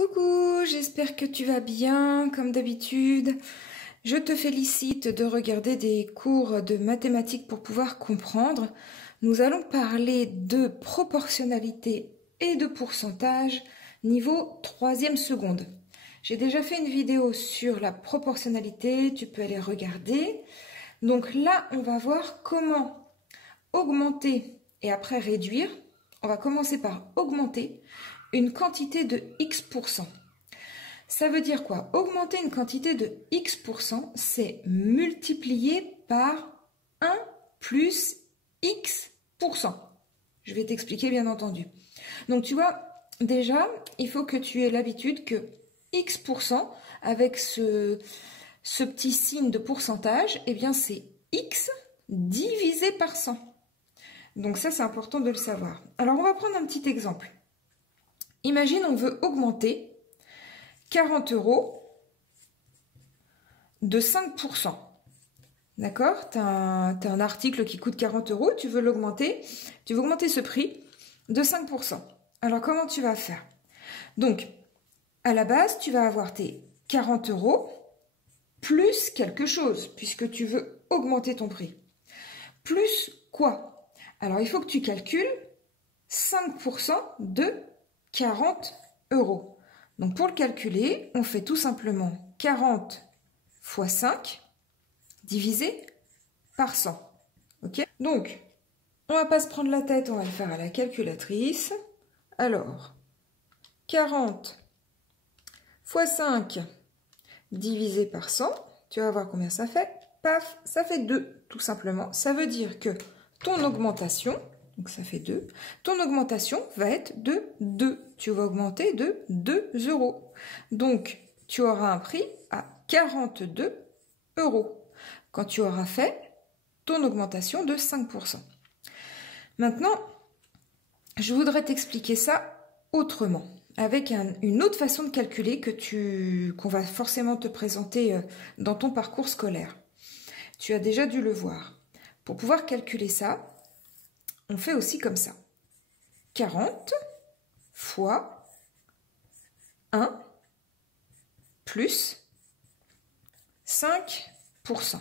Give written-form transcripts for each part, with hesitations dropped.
Coucou, j'espère que tu vas bien, comme d'habitude. Je te félicite de regarder des cours de mathématiques pour pouvoir comprendre. Nous allons parler de proportionnalité et de pourcentage niveau 3e seconde. J'ai déjà fait une vidéo sur la proportionnalité, tu peux aller regarder. Donc là, on va voir comment augmenter et après réduire. On va commencer par augmenter une quantité de X%. Ça veut dire quoi? Augmenter une quantité de X%, c'est multiplier par 1 plus X%. Je vais t'expliquer bien entendu. Donc tu vois, déjà, il faut que tu aies l'habitude que X% avec ce petit signe de pourcentage, eh bien c'est X divisé par 100. Donc ça, c'est important de le savoir. Alors, on va prendre un petit exemple. Imagine, on veut augmenter 40 € de 5%. D'accord? Tu as un article qui coûte 40 €, tu veux l'augmenter, tu veux augmenter ce prix de 5%. Alors, comment tu vas faire? Donc, à la base, tu vas avoir tes 40 € plus quelque chose, puisque tu veux augmenter ton prix. Plus quoi? Alors, il faut que tu calcules 5% de 40 €. Donc, pour le calculer, on fait tout simplement 40 fois 5 divisé par 100. Ok? Donc, on ne va pas se prendre la tête, on va le faire à la calculatrice. Alors, 40 fois 5 divisé par 100, tu vas voir combien ça fait. Paf, ça fait 2, tout simplement. Ça veut dire que ton augmentation, donc ça fait 2, ton augmentation va être de 2. Tu vas augmenter de 2 €. Donc, tu auras un prix à 42 € quand tu auras fait ton augmentation de 5%. Maintenant, je voudrais t'expliquer ça autrement, avec une autre façon de calculer qu'on va forcément te présenter dans ton parcours scolaire. Tu as déjà dû le voir. Pour pouvoir calculer ça, on fait aussi comme ça. 40 fois 1 plus 5%.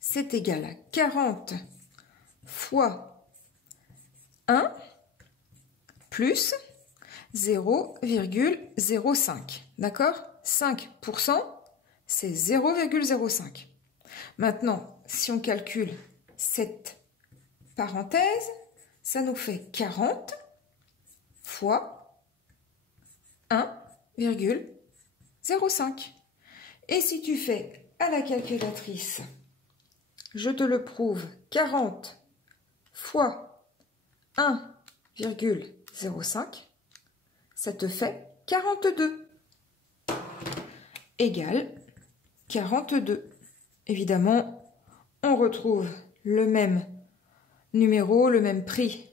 C'est égal à 40 fois 1 plus 0,05. D'accord? 5%, c'est 0,05. Maintenant, si on calcule cette parenthèse, ça nous fait 40 fois 1,05. Et si tu fais à la calculatrice, je te le prouve, 40 fois 1,05, ça te fait 42. Égale 42. Évidemment, on retrouve le même numéro, le même prix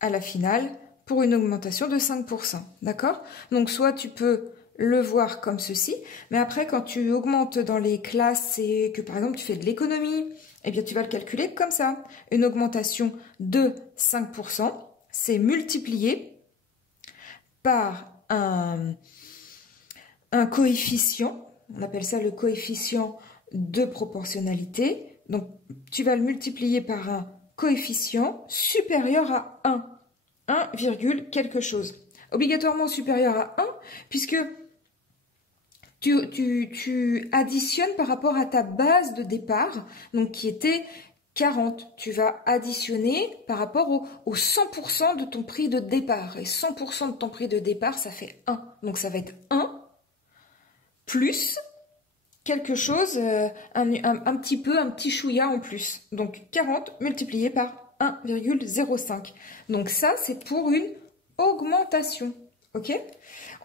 à la finale pour une augmentation de 5%. D'accord? Donc, soit tu peux le voir comme ceci, mais après, quand tu augmentes dans les classes et que, par exemple, tu fais de l'économie, eh bien, tu vas le calculer comme ça. Une augmentation de 5%, c'est multiplié par un coefficient, on appelle ça le coefficient de proportionnalité. Donc, tu vas le multiplier par un coefficient supérieur à 1 quelque chose. Obligatoirement supérieur à 1, puisque tu additionnes par rapport à ta base de départ, donc qui était 40. Tu vas additionner par rapport au 100% de ton prix de départ. Et 100% de ton prix de départ, ça fait 1. Donc, ça va être 1 plus quelque chose, un petit peu, un petit chouïa en plus. Donc, 40 multiplié par 1,05. Donc, ça, c'est pour une augmentation. OK?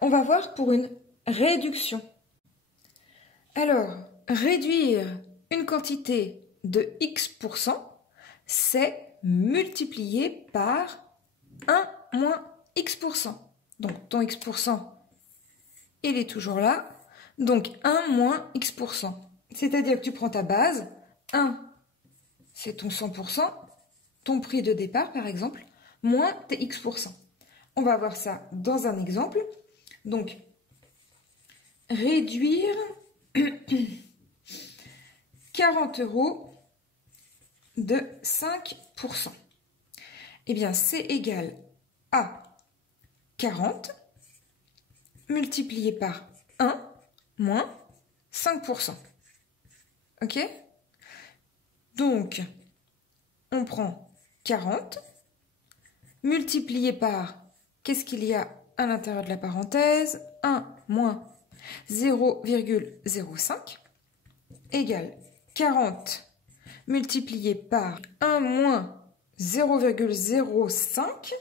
On va voir pour une réduction. Alors, réduire une quantité de X%, c'est multiplié par 1 moins X%. Donc, ton X%, il est toujours là. Donc, 1 moins X%. C'est-à-dire que tu prends ta base, 1, c'est ton 100%, ton prix de départ, par exemple, moins tes X%. on va voir ça dans un exemple. Donc, réduire 40 € de 5%. Eh bien, c'est égal à 40 multiplié par 1 moins 5%. OK? Donc, on prend 40 multiplié par, qu'est-ce qu'il y a à l'intérieur de la parenthèse? 1 moins 0,05 égale 40 multiplié par 1 moins 0,05.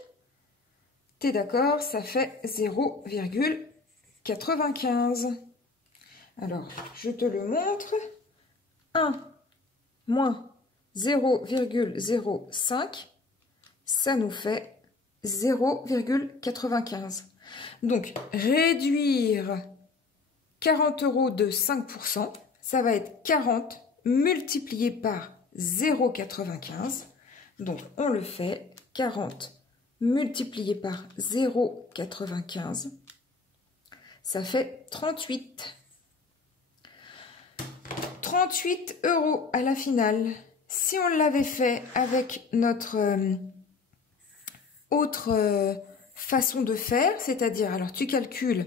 T'es d'accord? Ça fait 0,95. Alors, je te le montre. 1 moins 0,05, ça nous fait 0,95. Donc, réduire 40 € de 5%, ça va être 40 multiplié par 0,95. Donc, on le fait. 40 multiplié par 0,95, ça fait 38. 38 € à la finale. Si on l'avait fait avec notre autre façon de faire, c'est-à-dire, alors tu calcules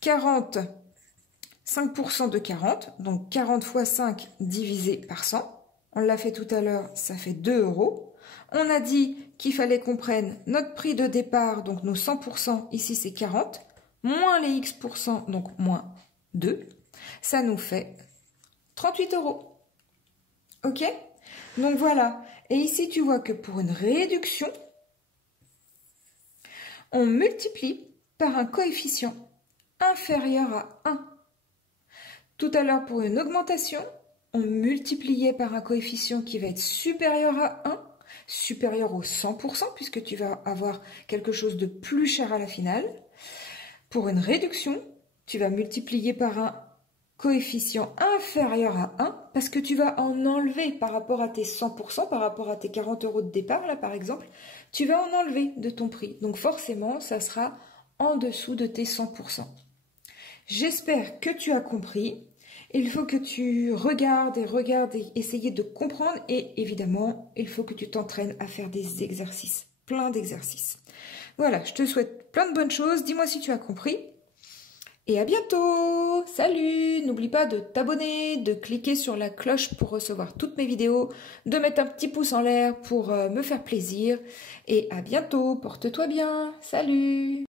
40, 5% de 40, donc 40 fois 5 divisé par 100. On l'a fait tout à l'heure, ça fait 2 €. On a dit qu'il fallait qu'on prenne notre prix de départ, donc nos 100%, ici c'est 40, moins les X%, donc moins 2. Ça nous fait 38 €. OK? Donc voilà. Et ici, tu vois que pour une réduction, on multiplie par un coefficient inférieur à 1. Tout à l'heure, pour une augmentation, on multipliait par un coefficient qui va être supérieur à 1, supérieur au 100%, puisque tu vas avoir quelque chose de plus cher à la finale. Pour une réduction, tu vas multiplier par un coefficient inférieur à 1, parce que tu vas en enlever par rapport à tes 100%, par rapport à tes 40 € de départ, là par exemple, tu vas en enlever de ton prix. Donc forcément, ça sera en dessous de tes 100%. J'espère que tu as compris. Il faut que tu regardes et essayer de comprendre. Et évidemment, il faut que tu t'entraînes à faire des exercices, plein d'exercices. Voilà, je te souhaite plein de bonnes choses. Dis-moi si tu as compris. Et à bientôt! Salut! N'oublie pas de t'abonner, de cliquer sur la cloche pour recevoir toutes mes vidéos, de mettre un petit pouce en l'air pour me faire plaisir. Et à bientôt! Porte-toi bien! Salut!